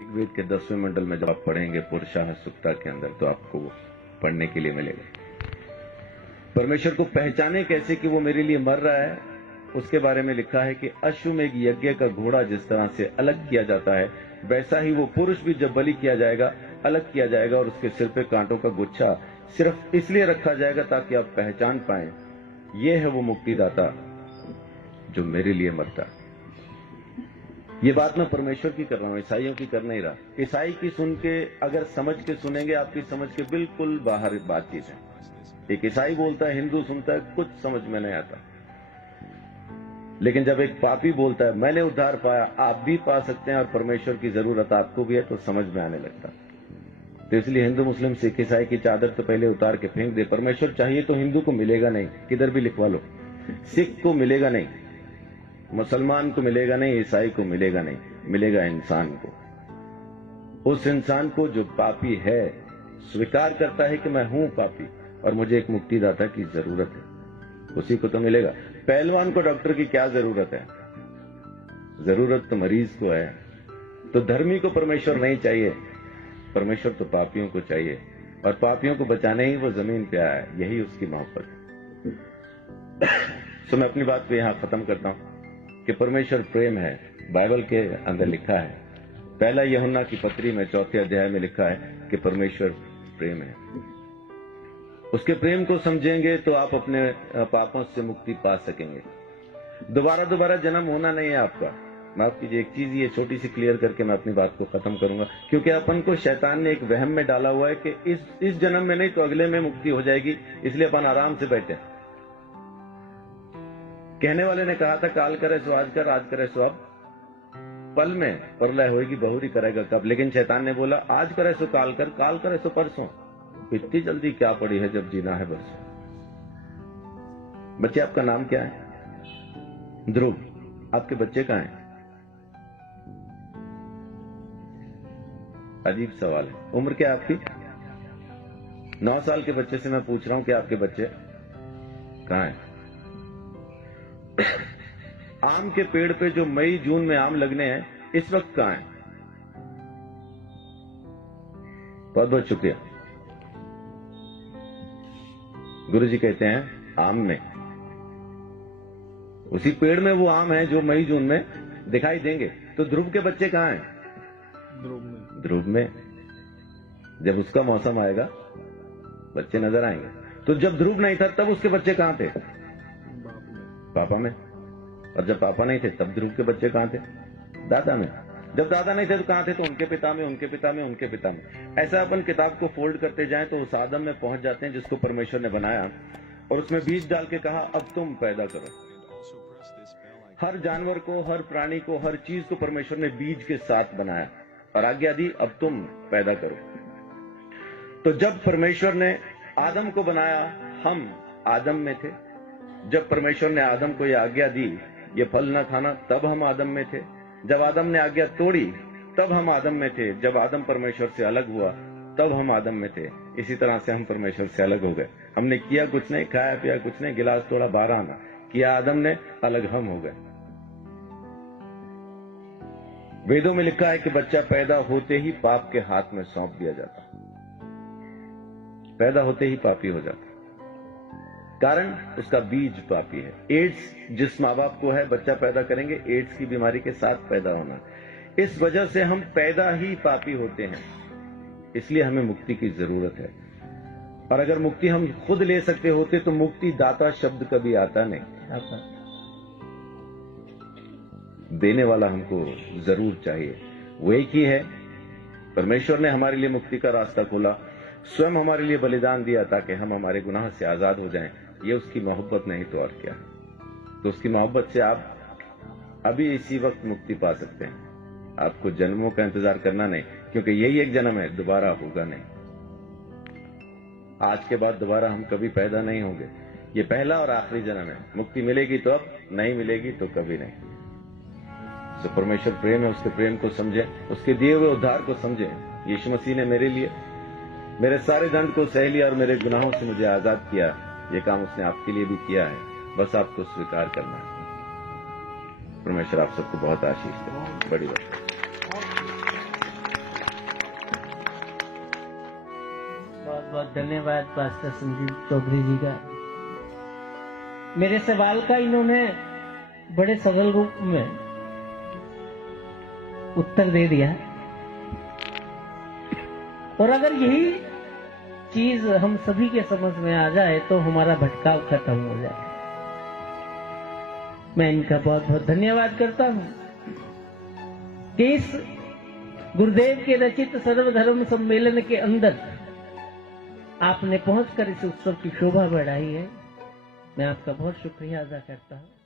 ऋग्वेद के 10वें मंडल में जब आप पढ़ेंगे पुरुषाः सुक्ता के अंदर, तो आपको वो पढ़ने के लिए मिलेगा। परमेश्वर को पहचाने कैसे कि वो मेरे लिए मर रहा है, उसके बारे में लिखा है कि अश्वमेघ यज्ञ का घोड़ा जिस तरह से अलग किया जाता है, वैसा ही वो पुरुष भी जब बलि किया जाएगा अलग किया जाएगा, और उसके सिर पे कांटों का गुच्छा सिर्फ इसलिए रखा जाएगा ताकि आप पहचान पाएं ये है वो मुक्तिदाता जो मेरे लिए मरता है। ये बात मैं परमेश्वर की कर रहा हूं, ईसाइयों की कर नहीं रहा। ईसाई की सुन के अगर समझ के सुनेंगे, आपकी समझ के बिल्कुल बाहर बातचीत है। एक ईसाई बोलता है, हिंदू सुनता है, कुछ समझ में नहीं आता। लेकिन जब एक पापी बोलता है मैंने उद्धार पाया, आप भी पा सकते हैं और परमेश्वर की जरूरत आपको भी है, तो समझ में आने लगता। तो इसलिए हिंदू मुस्लिम सिख ईसाई की चादर तो पहले उतार के फेंक दे। परमेश्वर चाहिए तो हिंदू को मिलेगा नहीं, किधर भी लिखवा लो। सिख को मिलेगा नहीं, मुसलमान को मिलेगा नहीं, ईसाई को मिलेगा नहीं, मिलेगा इंसान को। उस इंसान को जो पापी है, स्वीकार करता है कि मैं हूं पापी और मुझे एक मुक्तिदाता की जरूरत है, उसी को तो मिलेगा। पहलवान को डॉक्टर की क्या जरूरत है? जरूरत तो मरीज को है। तो धर्मी को परमेश्वर नहीं चाहिए, परमेश्वर तो पापियों को चाहिए, और पापियों को बचाने ही वो जमीन पे आया है, यही उसकी मोहब्बत है। तो मैं अपनी बात को यहां खत्म करता हूं कि परमेश्वर प्रेम है। बाइबल के अंदर लिखा है, पहला यूहन्ना की पत्री में 4 अध्याय में लिखा है कि परमेश्वर प्रेम है। उसके प्रेम को समझेंगे तो आप अपने पापों से मुक्ति पा सकेंगे। दोबारा जन्म होना नहीं है आपका। माफ कीजिए, एक चीज ये छोटी सी क्लियर करके मैं अपनी बात को खत्म करूंगा, क्योंकि अपन को शैतान ने एक वहम में डाला हुआ है कि इस जन्म में नहीं तो अगले में मुक्ति हो जाएगी, इसलिए अपन आराम से बैठे। कहने वाले ने कहा था काल करे सो आज कर, आज करे सो अब, पल में प्रलय होगी, बहुरी करेगा कब। लेकिन शैतान ने बोला आज करे सो काल कर, काल करे सो परसों। इतनी जल्दी क्या पड़ी है जब जीना है बस। बच्चे, आपका नाम क्या है? ध्रुव। आपके बच्चे कहां हैं? अजीब सवाल है। उम्र क्या है आपकी? 9 साल के बच्चे से मैं पूछ रहा हूं कि आपके बच्चे कहां हैं? आम के पेड़ पे जो मई जून में आम लगने हैं, इस वक्त कहां हैं? बहुत बहुत शुक्रिया। गुरुजी कहते हैं आम में, उसी पेड़ में वो आम है जो मई जून में दिखाई देंगे। तो ध्रुव के बच्चे कहां हैं? ध्रुव में। जब उसका मौसम आएगा बच्चे नजर आएंगे। तो जब ध्रुव नहीं था तब उसके बच्चे कहां थे? पापा में। और जब पापा नहीं थे तब ध्रुव के बच्चे कहां थे? दादा में। जब दादा नहीं थे तो कहां थे? तो उनके पिता में, उनके पिता में, उनके पिता में। ऐसा अपन किताब को फोल्ड करते जाएं तो उस आदम में पहुंच जाते हैं जिसको परमेश्वर ने बनाया, और उसमें बीज डाल के कहा अब तुम पैदा करो। हर जानवर को, हर प्राणी को, हर चीज को परमेश्वर ने बीज के साथ बनाया और आज्ञा दी अब तुम पैदा करो। तो जब परमेश्वर ने आदम को बनाया, हम आदम में थे। जब परमेश्वर ने आदम को यह आज्ञा दी ये फल न खाना, तब हम आदम में थे। जब आदम ने आज्ञा तोड़ी तब हम आदम में थे। जब आदम परमेश्वर से अलग हुआ तब हम आदम में थे। इसी तरह से हम परमेश्वर से अलग हो गए। हमने किया कुछ नहीं, खाया पिया कुछ नहीं, गिलास तोड़ा 12 आना किया आदम ने, अलग हम हो गए। वेदों में लिखा है कि बच्चा पैदा होते ही पाप के हाथ में सौंप दिया जाता। पैदा होते ही पापी हो जाता, कारण उसका बीज पापी है। एड्स जिस माँ बाप को है, बच्चा पैदा करेंगे एड्स की बीमारी के साथ पैदा होना। इस वजह से हम पैदा ही पापी होते हैं, इसलिए हमें मुक्ति की जरूरत है। और अगर मुक्ति हम खुद ले सकते होते तो मुक्ति दाता शब्द कभी आता नहीं आता। देने वाला हमको जरूर चाहिए, वो एक ही है। परमेश्वर ने हमारे लिए मुक्ति का रास्ता खोला, स्वयं हमारे लिए बलिदान दिया ताकि हम हमारे गुनाह से आजाद हो जाएं। ये उसकी मोहब्बत नहीं तो और क्या। तो उसकी मोहब्बत से आप अभी इसी वक्त मुक्ति पा सकते हैं। आपको जन्मों का इंतजार करना नहीं, क्योंकि यही एक जन्म है, दोबारा होगा नहीं। आज के बाद दोबारा हम कभी पैदा नहीं होंगे। ये पहला और आखिरी जन्म है। मुक्ति मिलेगी तो अब, नहीं मिलेगी तो कभी नहीं। तो परमेश्वर प्रेम है, उसके प्रेम को समझें, उसके दिए हुए उद्धार को समझें। यीशु मसीह ने मेरे लिए मेरे सारे दंड को सह लिया और मेरे गुनाहों से मुझे आजाद किया। ये काम उसने आपके लिए भी किया है, बस आपको स्वीकार करना है। परमेश्वर आप सबको बहुत आशीष दे। बड़ी बात। बहुत धन्यवाद पास्टर संजीव चौधरी जी का। मेरे सवाल का इन्होंने बड़े सरल रूप में उत्तर दे दिया, और अगर यही चीज हम सभी के समझ में आ जाए तो हमारा भटकाव खत्म हो जाए। मैं इनका बहुत बहुत धन्यवाद करता हूं कि इस गुरुदेव के रचित सर्वधर्म सम्मेलन के अंदर आपने पहुंचकर इस उत्सव की शोभा बढ़ाई है। मैं आपका बहुत शुक्रिया अदा करता हूं।